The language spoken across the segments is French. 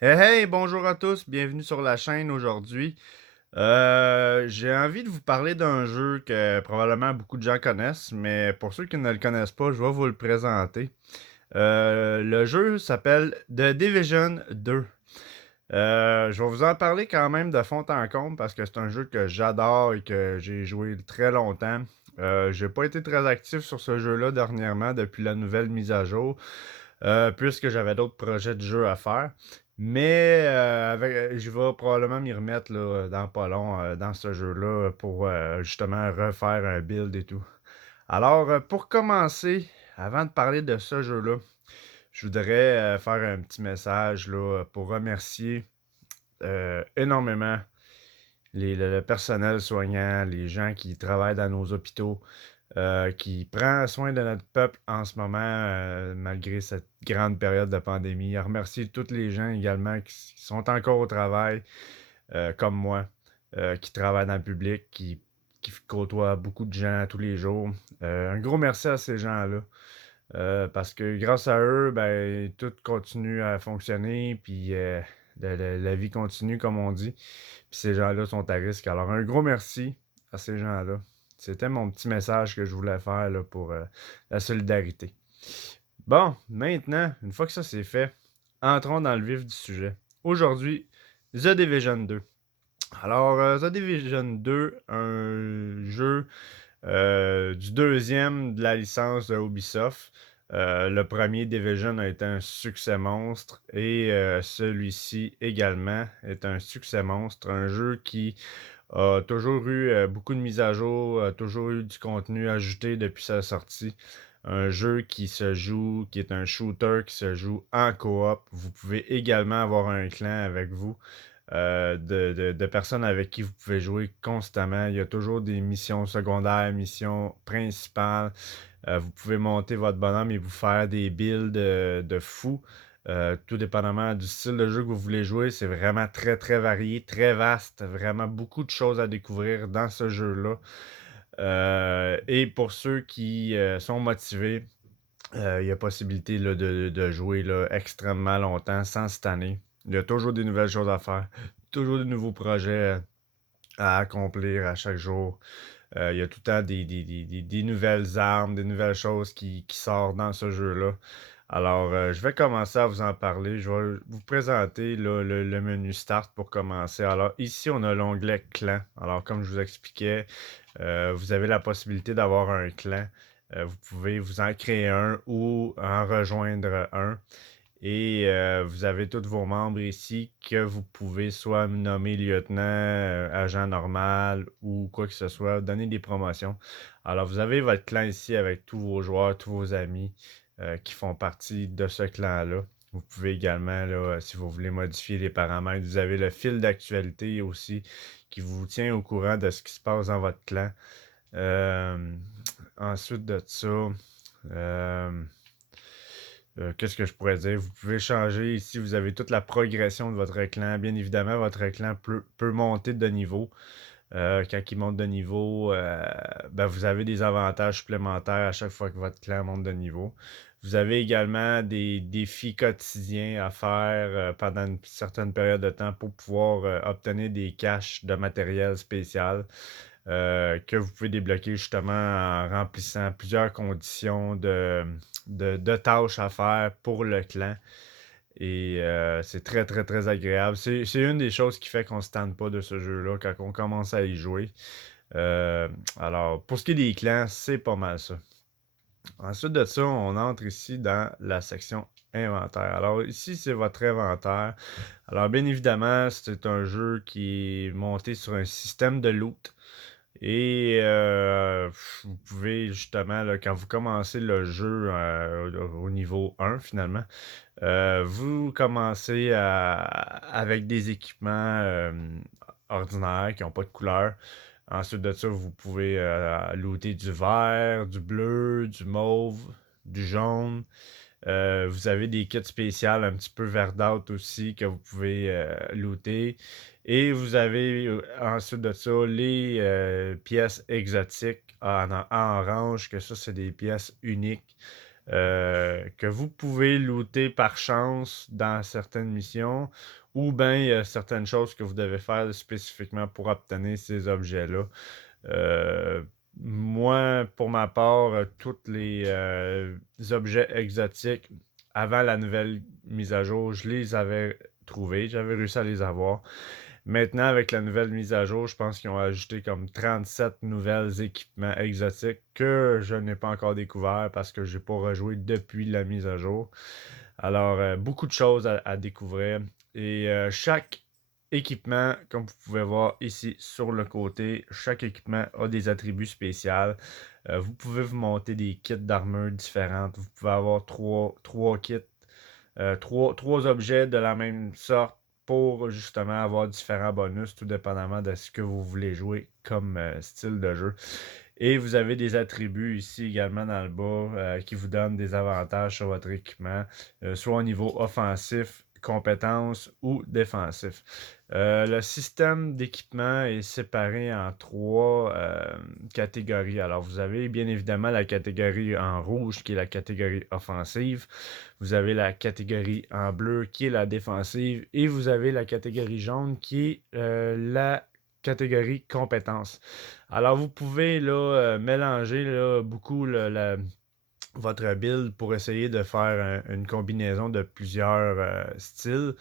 Hey, hey, bonjour à tous, bienvenue sur la chaîne aujourd'hui. J'ai envie de vous parler d'un jeu que probablement beaucoup de gens connaissent, mais pour ceux qui ne le connaissent pas, je vais vous le présenter. Le jeu s'appelle The Division 2. Je vais vous en parler quand même de fond en comble parce que c'est un jeu que j'adore et que j'ai joué très longtemps. J'ai pas été très actif sur ce jeu-là dernièrement depuis la nouvelle mise à jour, puisque j'avais d'autres projets de jeu à faire. Mais je vais probablement m'y remettre là, dans pas long dans ce jeu-là pour justement refaire un build et tout. Alors, pour commencer, avant de parler de ce jeu-là, je voudrais faire un petit message là, pour remercier énormément le personnel soignant, les gens qui travaillent dans nos hôpitaux, qui prend soin de notre peuple en ce moment, malgré cette grande période de pandémie. À remercier tous les gens également qui sont encore au travail, comme moi, qui travaillent dans le public, qui côtoient beaucoup de gens tous les jours. Un gros merci à ces gens-là. Parce que grâce à eux, ben, tout continue à fonctionner, puis la vie continue, comme on dit. Puis ces gens-là sont à risque. Alors, un gros merci à ces gens-là. C'était mon petit message que je voulais faire là, pour la solidarité. Bon, maintenant, une fois que ça c'est fait, entrons dans le vif du sujet. Aujourd'hui, The Division 2. Alors, The Division 2, un jeu du deuxième de la licence de Ubisoft. Le premier Division a été un succès monstre et celui-ci également est un succès monstre. Un jeu qui a toujours eu beaucoup de mises à jour, a toujours eu du contenu ajouté depuis sa sortie. Un jeu qui se joue, qui est un shooter qui se joue en coop. Vous pouvez également avoir un clan avec vous, de personnes avec qui vous pouvez jouer constamment. Il y a toujours des missions secondaires, missions principales. Vous pouvez monter votre bonhomme et vous faire des builds de fou. Tout dépendamment du style de jeu que vous voulez jouer, c'est vraiment très très varié, très vaste, vraiment beaucoup de choses à découvrir dans ce jeu-là. Et pour ceux qui sont motivés, il y a possibilité là, de jouer là, extrêmement longtemps sans se tanner. Il y a toujours des nouvelles choses à faire, toujours de nouveaux projets à accomplir à chaque jour. Il y a tout le temps des nouvelles armes, des nouvelles choses qui sortent dans ce jeu-là. Alors, je vais commencer à vous en parler. Je vais vous présenter là, le menu Start pour commencer. Alors, ici, on a l'onglet Clan. Alors, comme je vous expliquais, vous avez la possibilité d'avoir un clan. Vous pouvez vous en créer un ou en rejoindre un. Et vous avez tous vos membres ici que vous pouvez soit nommer lieutenant, agent normal ou quoi que ce soit, donner des promotions. Alors, vous avez votre clan ici avec tous vos joueurs, tous vos amis qui font partie de ce clan-là. Vous pouvez également, là, si vous voulez modifier les paramètres, vous avez le fil d'actualité aussi qui vous tient au courant de ce qui se passe dans votre clan. Euh, ensuite de ça, euh, qu'est-ce que je pourrais dire? Vous pouvez changer ici, vous avez toute la progression de votre clan. Bien évidemment, votre clan peut monter de niveau. Quand il monte de niveau, ben, vous avez des avantages supplémentaires à chaque fois que votre clan monte de niveau. Vous avez également des défis quotidiens à faire pendant une certaine période de temps pour pouvoir obtenir des caches de matériel spécial que vous pouvez débloquer justement en remplissant plusieurs conditions de tâches à faire pour le clan. Et c'est très, très, très agréable. C'est une des choses qui fait qu'on ne se tente pas de ce jeu-là quand on commence à y jouer. Euh, alors, pour ce qui est des clans, c'est pas mal ça. Ensuite de ça, on entre ici dans la section inventaire. Alors ici, c'est votre inventaire. Alors bien évidemment, c'est un jeu qui est monté sur un système de loot. Et vous pouvez justement, là, quand vous commencez le jeu au niveau 1 finalement, vous commencez avec des équipements ordinaires qui n'ont pas de couleur. Ensuite de ça, vous pouvez looter du vert, du bleu, du mauve, du jaune. Vous avez des kits spéciales un petit peu verdâtres aussi que vous pouvez looter. Et vous avez ensuite de ça les pièces exotiques en orange, que ça c'est des pièces uniques que vous pouvez looter par chance dans certaines missions, ou bien il y a certaines choses que vous devez faire spécifiquement pour obtenir ces objets-là. Euh, Moi, pour ma part, tous les objets exotiques avant la nouvelle mise à jour, je les avais trouvés, j'avais réussi à les avoir. Maintenant, avec la nouvelle mise à jour, je pense qu'ils ont ajouté comme 37 nouvelles équipements exotiques que je n'ai pas encore découvert parce que j'ai pas rejoué depuis la mise à jour. Alors, beaucoup de choses à découvrir. Et chaque équipement, comme vous pouvez voir ici sur le côté, chaque équipement a des attributs spéciaux. Vous pouvez vous monter des kits d'armure différentes. Vous pouvez avoir trois kits, trois objets de la même sorte pour justement avoir différents bonus, tout dépendamment de ce que vous voulez jouer comme style de jeu. Et vous avez des attributs ici également dans le bas qui vous donnent des avantages sur votre équipement, soit au niveau offensif, compétences ou défensif. Le système d'équipement est séparé en trois catégories. Alors, vous avez bien évidemment la catégorie en rouge qui est la catégorie offensive. Vous avez la catégorie en bleu qui est la défensive. Et vous avez la catégorie jaune qui est la catégorie compétences. Alors, vous pouvez là, mélanger là, beaucoup votre build pour essayer de faire une combinaison de plusieurs styles.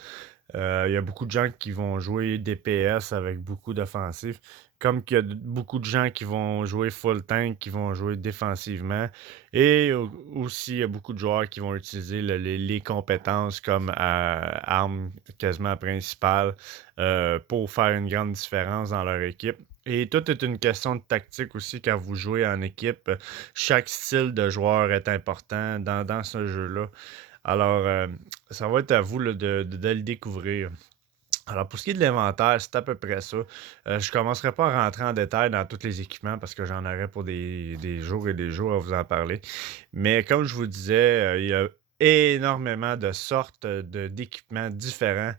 Il y a beaucoup de gens qui vont jouer DPS avec beaucoup d'offensifs, comme qu'il y a beaucoup de gens qui vont jouer full tank, qui vont jouer défensivement. Et aussi, il y a beaucoup de joueurs qui vont utiliser les compétences comme arme quasiment principale pour faire une grande différence dans leur équipe. Et tout est une question de tactique aussi quand vous jouez en équipe. Chaque style de joueur est important dans ce jeu-là. Alors, ça va être à vous là, de le découvrir. Alors, pour ce qui est de l'inventaire, c'est à peu près ça. Je commencerai pas à rentrer en détail dans tous les équipements parce que j'en aurais pour des jours et des jours à vous en parler. Mais comme je vous disais, il y a énormément de sortes d'équipements différents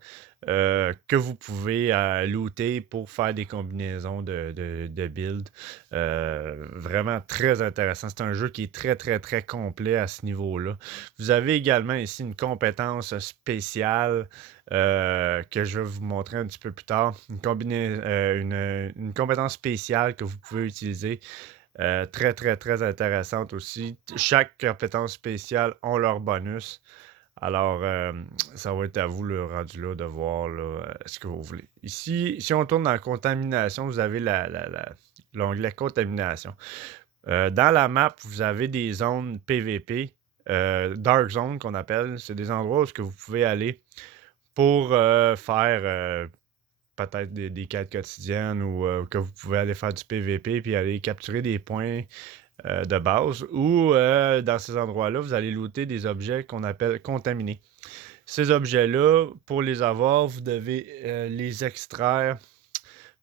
que vous pouvez looter pour faire des combinaisons de builds. Vraiment très intéressant. C'est un jeu qui est très, très, très complet à ce niveau-là. Vous avez également ici une compétence spéciale que je vais vous montrer un petit peu plus tard. Une compétence spéciale que vous pouvez utiliser. Très, très, très intéressante aussi. Chaque compétence spéciale ont leur bonus. Alors, ça va être à vous, le rendu là, de voir là, ce que vous voulez. Ici, si on tourne dans la contamination, vous avez l'onglet contamination. Dans la map, vous avez des zones PVP, Dark Zone qu'on appelle. C'est des endroits où que vous pouvez aller pour faire peut-être des quêtes quotidiennes ou que vous pouvez aller faire du PVP puis aller capturer des points de base. Ou dans ces endroits-là, vous allez looter des objets qu'on appelle contaminés. Ces objets-là, pour les avoir, vous devez les extraire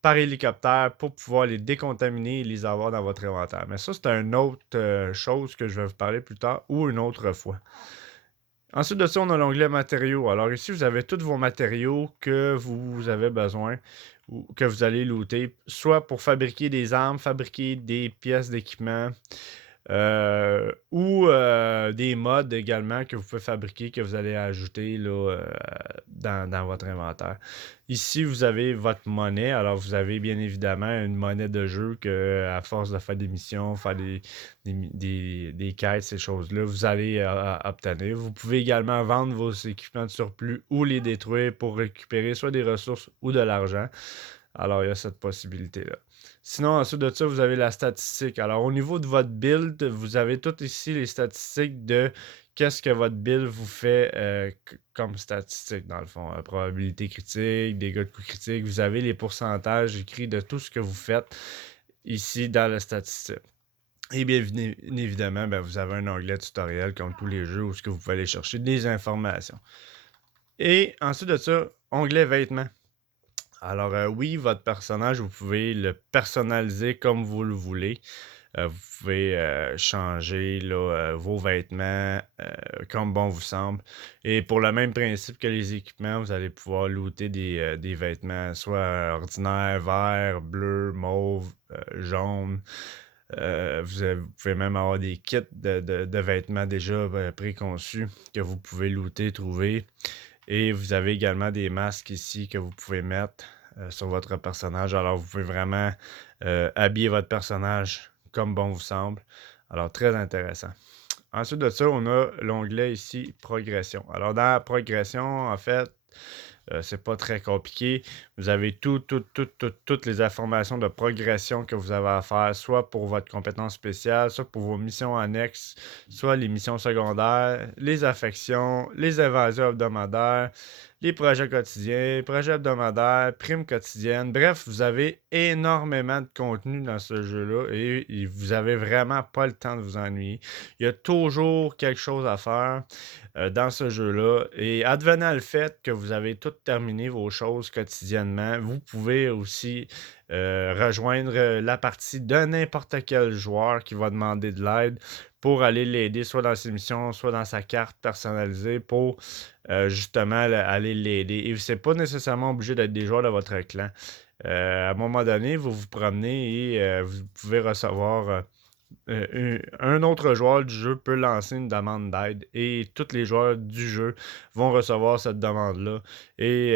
par hélicoptère pour pouvoir les décontaminer et les avoir dans votre inventaire. Mais ça, c'est une autre chose que je vais vous parler plus tard ou une autre fois. Ensuite de ça, on a l'onglet matériaux. Alors ici, vous avez tous vos matériaux que vous avez besoin ou que vous allez looter, soit pour fabriquer des armes, fabriquer des pièces d'équipement, ou des mods également que vous pouvez fabriquer, que vous allez ajouter là, dans votre inventaire. Ici, vous avez votre monnaie. Alors, vous avez bien évidemment une monnaie de jeu que, à force de faire des missions, faire des quêtes, ces choses-là, vous allez obtenir. Vous pouvez également vendre vos équipements de surplus ou les détruire pour récupérer soit des ressources ou de l'argent. Alors, il y a cette possibilité-là. Sinon, ensuite de ça, vous avez la statistique. Alors, au niveau de votre build, vous avez tout ici les statistiques de qu'est-ce que votre build vous fait comme statistique, dans le fond. Probabilité critique, dégâts de coups critiques. Vous avez les pourcentages écrits de tout ce que vous faites ici dans la statistique. Et bien évidemment, vous avez un onglet tutoriel comme tous les jeux où ce que vous pouvez aller chercher des informations. Et ensuite de ça, onglet vêtements. Alors oui, votre personnage, vous pouvez le personnaliser comme vous le voulez. Vous pouvez changer là, vos vêtements comme bon vous semble. Et pour le même principe que les équipements, vous allez pouvoir looter des vêtements soit ordinaires, verts, bleus, mauves, jaunes. Vous pouvez même avoir des kits de vêtements déjà préconçus que vous pouvez looter, trouver. Et vous avez également des masques ici que vous pouvez mettre sur votre personnage. Alors, vous pouvez vraiment habiller votre personnage comme bon vous semble. Alors, très intéressant. Ensuite de ça, on a l'onglet ici Progression. Alors, dans la progression, en fait, c'est pas très compliqué. Vous avez toutes les informations de progression que vous avez à faire, soit pour votre compétence spéciale, soit pour vos missions annexes, soit les missions secondaires, les affections, les évasions hebdomadaires, les projets quotidiens, projets hebdomadaires, primes quotidiennes. Bref, vous avez énormément de contenu dans ce jeu-là et vous avez vraiment pas le temps de vous ennuyer. Il y a toujours quelque chose à faire dans ce jeu-là. Et advenant le fait que vous avez tout terminé vos choses quotidiennement, vous pouvez aussi rejoindre la partie de n'importe quel joueur qui va demander de l'aide pour aller l'aider soit dans ses missions, soit dans sa carte personnalisée pour justement aller l'aider. Et c'est pas nécessairement obligé d'être des joueurs de votre clan. À un moment donné, vous vous promenez et vous pouvez recevoir un autre joueur du jeu peut lancer une demande d'aide et tous les joueurs du jeu vont recevoir cette demande-là. Et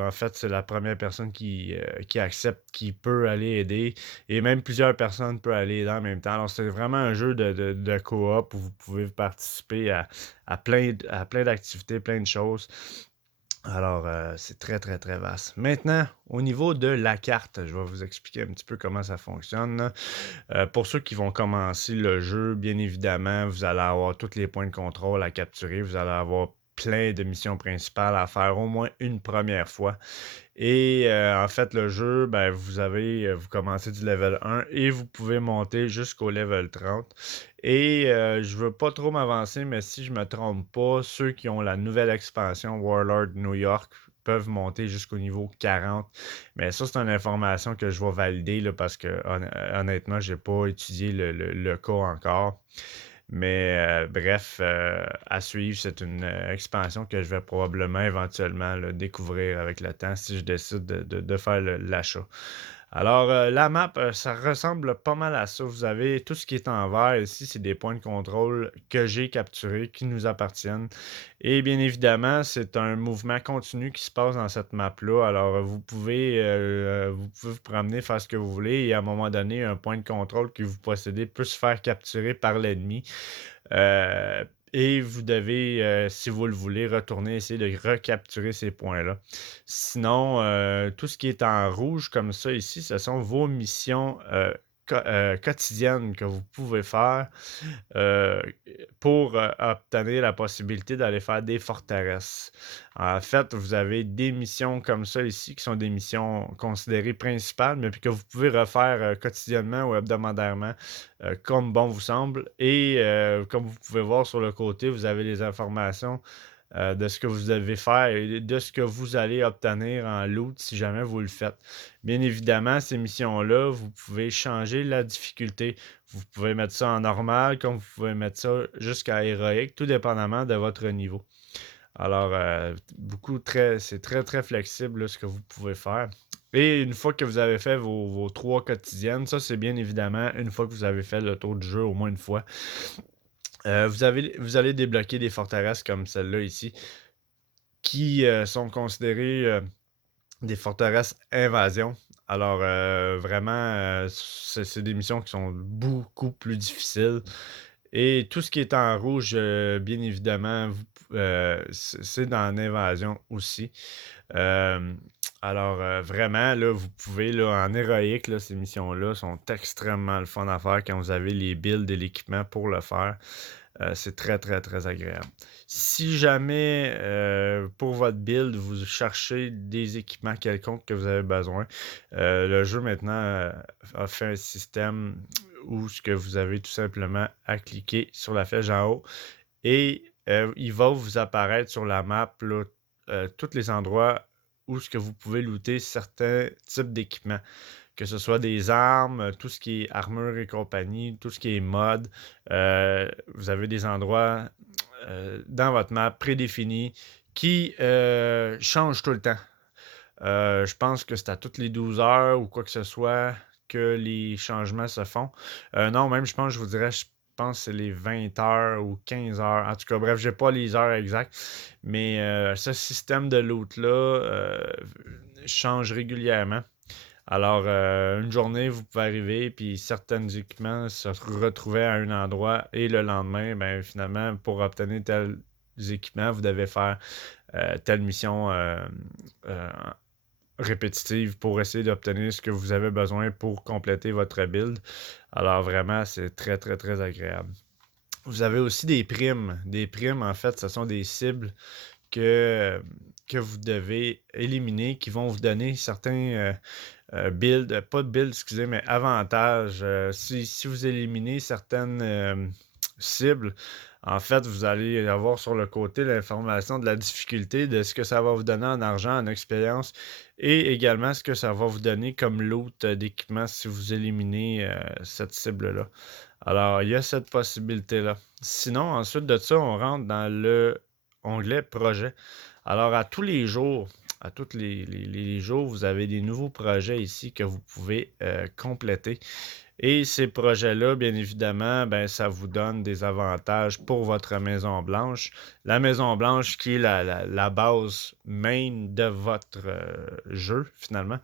en fait, c'est la première personne qui accepte, qui peut aller aider. Et même plusieurs personnes peuvent aller aider en même temps. Alors, c'est vraiment un jeu de coop où vous pouvez participer à plein d'activités, plein de choses. Alors, c'est très, très, très vaste. Maintenant, au niveau de la carte, je vais vous expliquer un petit peu comment ça fonctionne. Pour ceux qui vont commencer le jeu, bien évidemment, vous allez avoir tous les points de contrôle à capturer. Vous allez avoir plein de missions principales à faire au moins une première fois. Et en fait, le jeu, ben, vous commencez du level 1 et vous pouvez monter jusqu'au level 30. Et je veux pas trop m'avancer, mais si je me trompe pas, ceux qui ont la nouvelle expansion Warlord New York peuvent monter jusqu'au niveau 40. Mais ça, c'est une information que je vais valider là, parce que honnêtement, j'ai pas étudié le cas encore. Mais bref, à suivre, c'est une expansion que je vais probablement éventuellement là, découvrir avec le temps si je décide de faire l'achat. Alors, la map, ça ressemble pas mal à ça. Vous avez tout ce qui est en vert ici, c'est des points de contrôle que j'ai capturés, qui nous appartiennent. Et bien évidemment, c'est un mouvement continu qui se passe dans cette map-là. Alors, vous pouvez vous promener, faire ce que vous voulez, et à un moment donné, un point de contrôle que vous possédez peut se faire capturer par l'ennemi. Euh, et vous devez, si vous le voulez, retourner essayer de recapturer ces points-là. Sinon, tout ce qui est en rouge comme ça ici, ce sont vos missions quotidiennes que vous pouvez faire euh, pour obtenir la possibilité d'aller faire des forteresses. En fait, vous avez des missions comme ça ici qui sont des missions considérées principales, mais puis que vous pouvez refaire quotidiennement ou hebdomadairement comme bon vous semble. Et comme vous pouvez voir sur le côté, vous avez les informations de ce que vous devez faire et de ce que vous allez obtenir en loot si jamais vous le faites. Bien évidemment, ces missions-là, vous pouvez changer la difficulté. Vous pouvez mettre ça en normal, comme vous pouvez mettre ça jusqu'à héroïque, tout dépendamment de votre niveau. Alors, c'est très, très flexible là, ce que vous pouvez faire. Et une fois que vous avez fait vos 3 quotidiennes, ça c'est bien évidemment une fois que vous avez fait le tour du jeu au moins une fois. Vous allez débloquer des forteresses comme celle-là ici, qui sont considérées des forteresses invasion. Alors, vraiment, c'est des missions qui sont beaucoup plus difficiles. Et tout ce qui est en rouge, bien évidemment, c'est dans l'invasion aussi. Euh, alors, vraiment, là, vous pouvez, là, en héroïque, là, ces missions-là sont extrêmement le fun à faire quand vous avez les builds et l'équipement pour le faire. C'est très, très, très agréable. Si jamais, pour votre build, vous cherchez des équipements quelconques que vous avez besoin, le jeu maintenant a fait un système où ce que vous avez tout simplement à cliquer sur la flèche en haut et il va vous apparaître sur la map là, tous les endroits où ce que vous pouvez looter certains types d'équipements. Que ce soit des armes, tout ce qui est armure et compagnie, tout ce qui est mod. Vous avez des endroits dans votre map prédéfinis qui changent tout le temps. Je pense que c'est à toutes les 12 heures ou quoi que ce soit que les changements se font. Non, même je pense, je vous dirais, je pense que c'est les 20 heures ou 15 heures. En tout cas, bref, j'ai pas les heures exactes. Mais ce système de loot-là change régulièrement. Alors, une journée, vous pouvez arriver, puis certains équipements se retrouvaient à un endroit, et le lendemain, ben, finalement, pour obtenir tels équipements, vous devez faire telle mission euh, répétitive pour essayer d'obtenir ce que vous avez besoin pour compléter votre build. Alors, vraiment, c'est très, très, très agréable. Vous avez aussi des primes. Des primes, en fait, ce sont des cibles que, que vous devez éliminer, qui vont vous donner certains builds, pas de build, excusez, mais avantages. Si vous éliminez certaines cibles, en fait, vous allez avoir sur le côté l'information de la difficulté, de ce que ça va vous donner en argent, en expérience, et également ce que ça va vous donner comme loot d'équipement si vous éliminez cette cible-là. Alors, il y a cette possibilité-là. Sinon, ensuite de ça, on rentre dans le onglet projet. Alors, à tous les jours, à tous les jours, vous avez des nouveaux projets ici que vous pouvez compléter. Et ces projets-là, bien évidemment, ben, ça vous donne des avantages pour votre Maison Blanche. La Maison Blanche qui est la base main de votre jeu, finalement.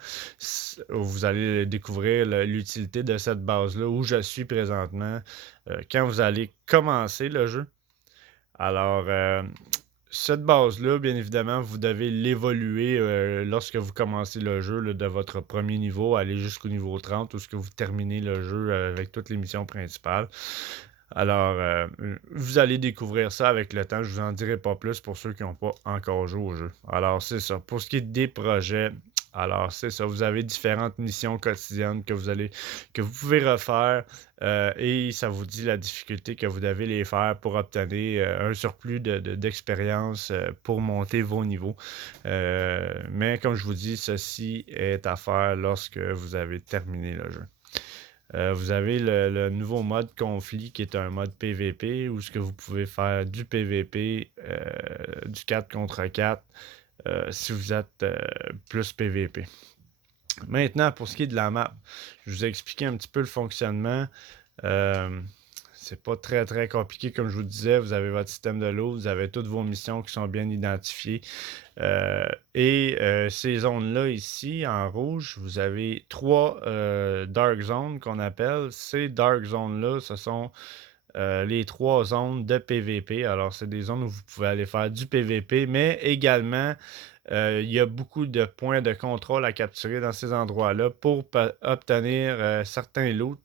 Vous allez découvrir l'utilité de cette base-là où je suis présentement quand vous allez commencer le jeu. Alors, cette base-là, bien évidemment, vous devez l'évoluer lorsque vous commencez le jeu là, de votre premier niveau, aller jusqu'au niveau 30, où ce que vous terminez le jeu avec toutes les missions principales. Alors, vous allez découvrir ça avec le temps. Je vous en dirai pas plus pour ceux qui n'ont pas encore joué au jeu. Alors, c'est ça. Pour ce qui est des projets, alors c'est ça. Vous avez différentes missions quotidiennes que vous pouvez refaire et ça vous dit la difficulté que vous devez les faire pour obtenir un surplus d'expérience pour monter vos niveaux. Mais comme je vous dis, ceci est à faire lorsque vous avez terminé le jeu. Vous avez le nouveau mode conflit qui est un mode PVP où ce que vous pouvez faire du PVP, du 4 contre 4 si vous êtes plus PVP. Maintenant, pour ce qui est de la map, je vous ai expliqué un petit peu le fonctionnement. Euh, c'est pas très très compliqué comme je vous disais. Vous avez votre système de loot, vous avez toutes vos missions qui sont bien identifiées. Ces zones-là ici, en rouge, vous avez trois Dark Zones qu'on appelle. Ces Dark Zones-là, ce sont les trois zones de PVP. Alors, c'est des zones où vous pouvez aller faire du PVP, mais également, il y a beaucoup de points de contrôle à capturer dans ces endroits-là pour obtenir certains loots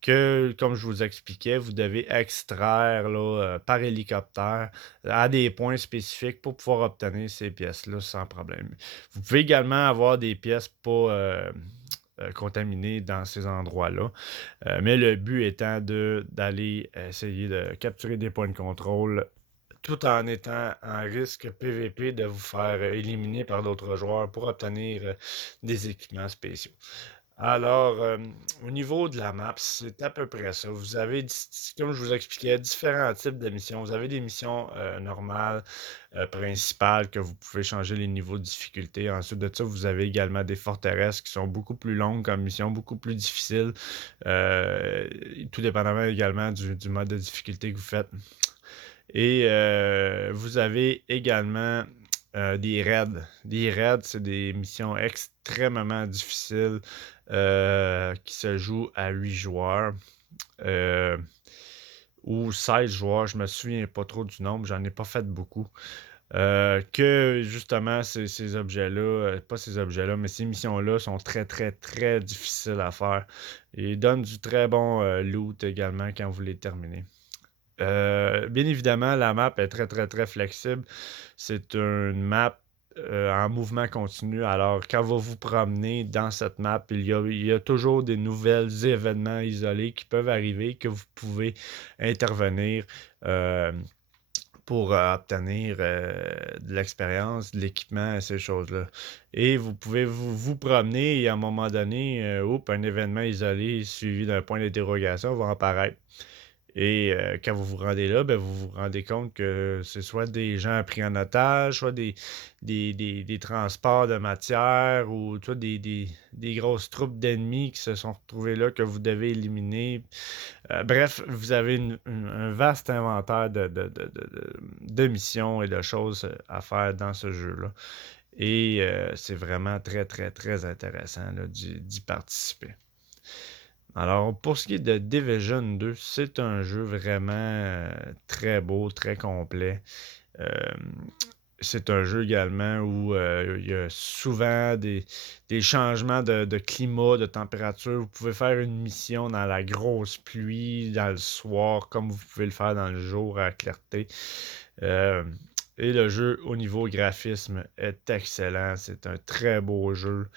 que, comme je vous expliquais, vous devez extraire là, par hélicoptère à des points spécifiques pour pouvoir obtenir ces pièces-là sans problème. Vous pouvez également avoir des pièces pas contaminées dans ces endroits-là. Mais le but étant d'aller essayer de capturer des points de contrôle tout en étant en risque PVP de vous faire éliminer par d'autres joueurs pour obtenir des équipements spéciaux. Alors, au niveau de la map, c'est à peu près ça. Vous avez, comme je vous expliquais, différents types de missions. Vous avez des missions normales, principales, que vous pouvez changer les niveaux de difficulté. Ensuite de ça, vous avez également des forteresses qui sont beaucoup plus longues comme mission, beaucoup plus difficiles, euh, tout dépendamment également du mode de difficulté que vous faites. Et vous avez également des raids. Des raids, c'est des missions extrêmement difficiles qui se jouent à 8 joueurs. euh, ou 16 joueurs, je me souviens pas trop du nombre, j'en ai pas fait beaucoup. Que justement, ces objets-là, pas ces objets-là, mais ces missions-là sont très, très, très difficiles à faire. Et donnent du très bon loot également quand vous les terminez. Bien évidemment, la map est très, très, très flexible. C'est une map en mouvement continu. Alors, quand vous vous promenez dans cette map, il y a toujours des nouvelles événements isolés qui peuvent arriver, que vous pouvez intervenir euh, pour obtenir de l'expérience, de l'équipement, ces choses-là. Et vous pouvez vous promener et à un moment donné, un événement isolé suivi d'un point d'interrogation va apparaître. Et quand vous vous rendez là, ben, vous vous rendez compte que c'est soit des gens pris en otage, soit des transports de matière ou soit des grosses troupes d'ennemis qui se sont retrouvés là que vous devez éliminer. Bref, vous avez un vaste inventaire de missions et de choses à faire dans ce jeu-là. Et c'est vraiment très, très, très intéressant là, d'y participer. Alors, pour ce qui est de Division 2, c'est un jeu vraiment très beau, très complet. Euh, c'est un jeu également où il y a souvent des changements de climat, de température. Vous pouvez faire une mission dans la grosse pluie, dans le soir, comme vous pouvez le faire dans le jour à clarté. Euh, et le jeu, au niveau graphisme, est excellent. C'est un très beau jeu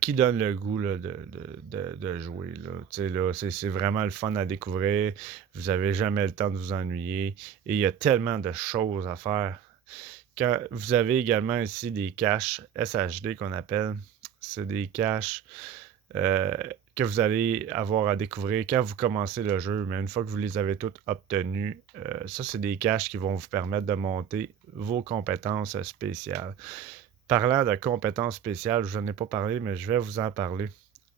qui donne le goût là, de jouer. Là, c'est vraiment le fun à découvrir. Vous n'avez jamais le temps de vous ennuyer. Et il y a tellement de choses à faire. Vous avez également ici des caches SHD qu'on appelle. C'est des caches euh, que vous allez avoir à découvrir quand vous commencez le jeu. Mais une fois que vous les avez toutes obtenues, ça, c'est des caches qui vont vous permettre de monter vos compétences spéciales. Parlant de compétences spéciales, je n'en ai pas parlé, mais je vais vous en parler.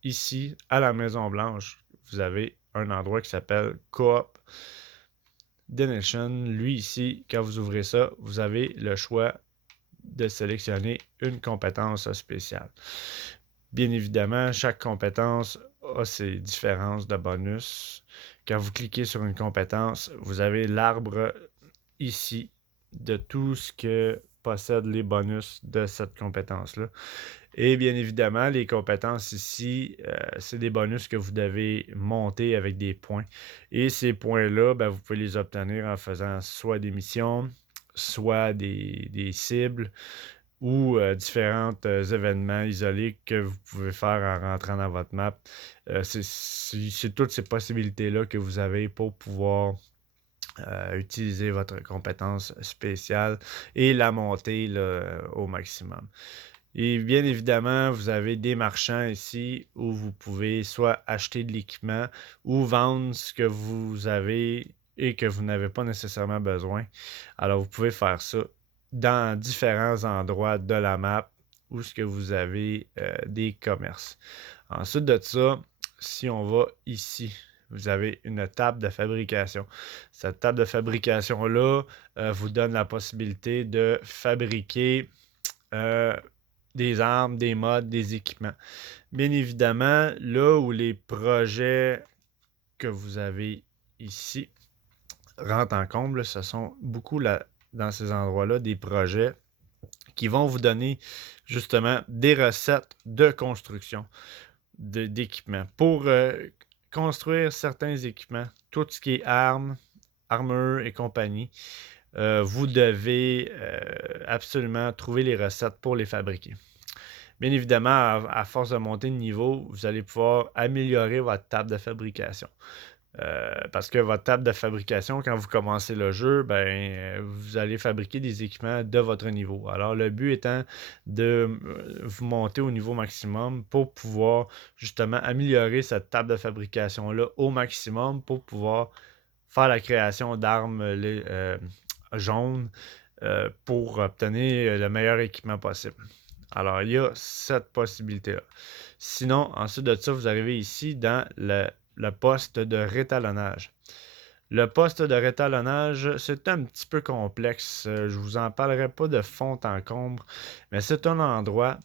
Ici, à la Maison-Blanche, vous avez un endroit qui s'appelle Coop Donation. Lui, ici, quand vous ouvrez ça, vous avez le choix de sélectionner une compétence spéciale. Bien évidemment, chaque compétence a ses différences de bonus. Quand vous cliquez sur une compétence, vous avez l'arbre ici de tout ce que possède les bonus de cette compétence-là. Et bien évidemment, les compétences ici, c'est des bonus que vous devez monter avec des points. Et ces points-là, ben, vous pouvez les obtenir en faisant soit des missions, soit des cibles ou différents événements isolés que vous pouvez faire en rentrant dans votre map. C'est toutes ces possibilités-là que vous avez pour pouvoir utiliser votre compétence spéciale et la monter là, au maximum. Et bien évidemment, vous avez des marchands ici où vous pouvez soit acheter de l'équipement ou vendre ce que vous avez et que vous n'avez pas nécessairement besoin. Alors, vous pouvez faire ça dans différents endroits de la map où ce que vous avez des commerces. Ensuite de ça, si on va ici, vous avez une table de fabrication. Cette table de fabrication-là vous donne la possibilité de fabriquer euh, des armes, des mods, des équipements. Bien évidemment, là où les projets que vous avez ici rentrent en comble, ce sont beaucoup dans ces endroits-là des projets qui vont vous donner justement des recettes de construction d'équipements. Pour construire certains équipements, tout ce qui est armes, armure et compagnie, vous devez absolument trouver les recettes pour les fabriquer. Bien évidemment, à force de monter de niveau, vous allez pouvoir améliorer votre table de fabrication. Parce que votre table de fabrication, quand vous commencez le jeu, vous allez fabriquer des équipements de votre niveau. Alors, le but étant de vous monter au niveau maximum pour pouvoir justement améliorer cette table de fabrication-là au maximum pour pouvoir faire la création d'armes jaunes pour obtenir le meilleur équipement possible. Alors, il y a cette possibilité-là. Sinon, ensuite de ça, vous arrivez ici dans le poste de rétalonnage. Le poste de rétalonnage, c'est un petit peu complexe. Je vous en parlerai pas de fond en comble, mais c'est un endroit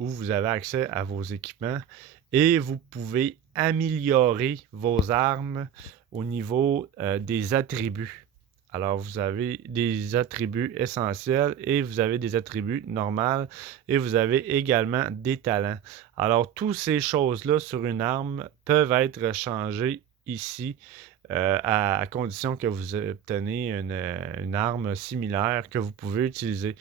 où vous avez accès à vos équipements et vous pouvez améliorer vos armes au niveau des attributs. Alors, vous avez des attributs essentiels et vous avez des attributs normaux et vous avez également des talents. Alors, toutes ces choses-là sur une arme peuvent être changées ici à condition que vous obtenez une arme similaire que vous pouvez utiliser.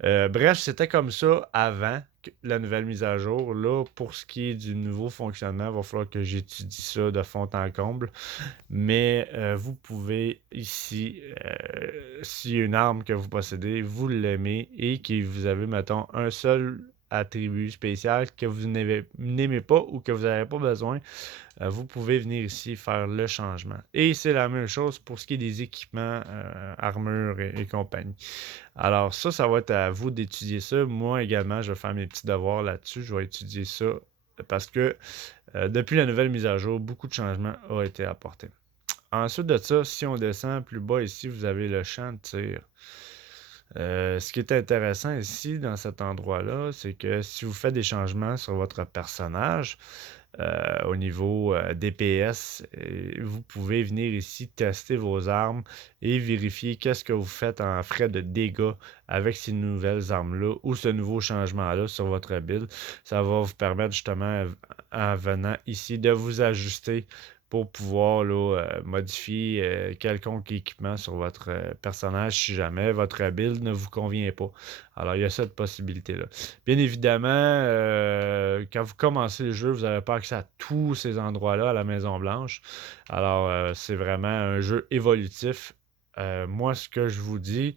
Bref, c'était comme ça avant la nouvelle mise à jour. Là, pour ce qui est du nouveau fonctionnement, il va falloir que j'étudie ça de fond en comble. Mais vous pouvez ici, si une arme que vous possédez, vous l'aimez et que vous avez, mettons, un seul attribut spécial que vous n'aimez pas ou que vous n'avez pas besoin, vous pouvez venir ici faire le changement. Et c'est la même chose pour ce qui est des équipements, armure et compagnie. Alors ça va être à vous d'étudier ça. Moi également, je vais faire mes petits devoirs là-dessus. Je vais étudier ça parce que depuis la nouvelle mise à jour, beaucoup de changements ont été apportés. Ensuite de ça, si on descend plus bas ici, vous avez le champ de tir. Ce qui est intéressant ici, dans cet endroit-là, c'est que si vous faites des changements sur votre personnage, au niveau DPS, vous pouvez venir ici tester vos armes et vérifier qu'est-ce que vous faites en frais de dégâts avec ces nouvelles armes-là ou ce nouveau changement-là sur votre build. Ça va vous permettre justement, en venant ici, de vous ajuster pour pouvoir là, modifier quelconque équipement sur votre personnage si jamais votre build ne vous convient pas. Alors, il y a cette possibilité-là. Bien évidemment, quand vous commencez le jeu, vous n'avez pas accès à tous ces endroits-là à la Maison-Blanche. Alors, c'est vraiment un jeu évolutif. Moi, ce que je vous dis,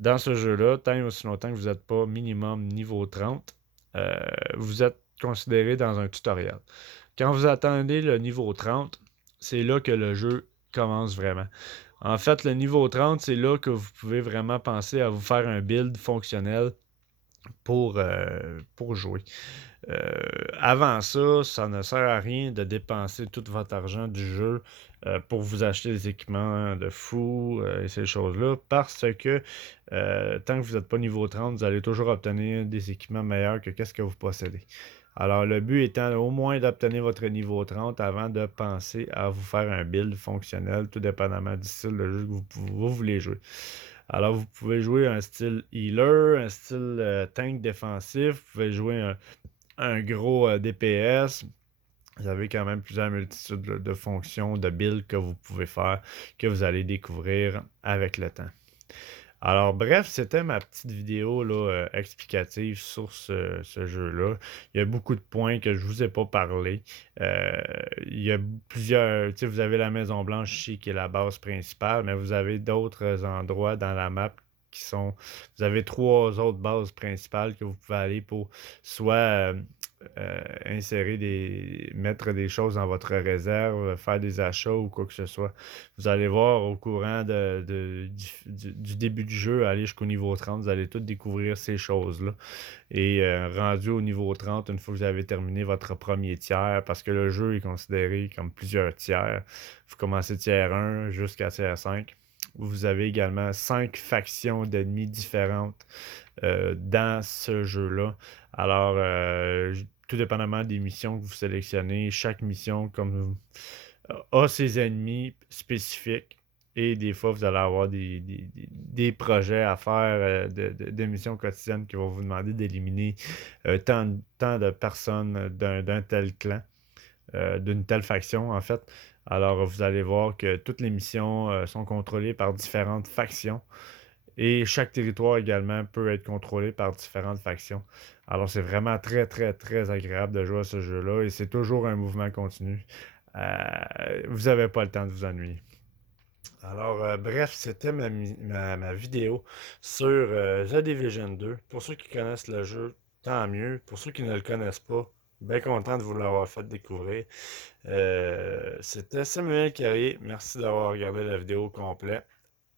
dans ce jeu-là, tant et aussi longtemps que vous n'êtes pas minimum niveau 30, vous êtes considéré dans un tutoriel. Quand vous attendez le niveau 30, c'est là que le jeu commence vraiment. En fait, le niveau 30, c'est là que vous pouvez vraiment penser à vous faire un build fonctionnel pour jouer. Avant ça, ça ne sert à rien de dépenser tout votre argent du jeu pour vous acheter des équipements de fou et ces choses-là, parce que tant que vous n'êtes pas niveau 30, vous allez toujours obtenir des équipements meilleurs que qu'est-ce que vous possédez. Alors, le but étant au moins d'obtenir votre niveau 30 avant de penser à vous faire un build fonctionnel, tout dépendamment du style de jeu que vous voulez jouer. Alors, vous pouvez jouer un style healer, un style tank défensif, vous pouvez jouer un gros DPS. Vous avez quand même plusieurs multitudes de fonctions, de builds que vous pouvez faire, que vous allez découvrir avec le temps. Alors, bref, c'était ma petite vidéo là, explicative sur ce jeu-là. Il y a beaucoup de points que je ne vous ai pas parlé. Il y a plusieurs. Tu sais, vous avez la Maison Blanche ici qui est la base principale, mais vous avez d'autres endroits dans la map qui sont. Vous avez 3 autres bases principales que vous pouvez aller pour soit mettre des choses dans votre réserve, faire des achats ou quoi que ce soit. Vous allez voir au courant du début du jeu, aller jusqu'au niveau 30, vous allez tout découvrir ces choses-là. Et rendu au niveau 30, une fois que vous avez terminé votre premier tiers, parce que le jeu est considéré comme plusieurs tiers, vous commencez tiers 1 jusqu'à tiers 5. Vous avez également 5 factions d'ennemis différentes dans ce jeu-là. Alors, tout dépendamment des missions que vous sélectionnez, chaque mission a ses ennemis spécifiques. Et des fois, vous allez avoir des projets à faire, des missions quotidiennes qui vont vous demander d'éliminer tant de personnes d'un tel clan, d'une telle faction, en fait. Alors, vous allez voir que toutes les missions sont contrôlées par différentes factions. Et chaque territoire également peut être contrôlé par différentes factions. Alors, c'est vraiment très, très, très agréable de jouer à ce jeu-là et c'est toujours un mouvement continu. Vous n'avez pas le temps de vous ennuyer. Alors, bref, c'était ma vidéo sur The Division 2. Pour ceux qui connaissent le jeu, tant mieux. Pour ceux qui ne le connaissent pas, bien content de vous l'avoir fait découvrir. C'était Samuel Carrier. Merci d'avoir regardé la vidéo complète.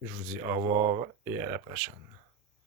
Je vous dis au revoir et à la prochaine.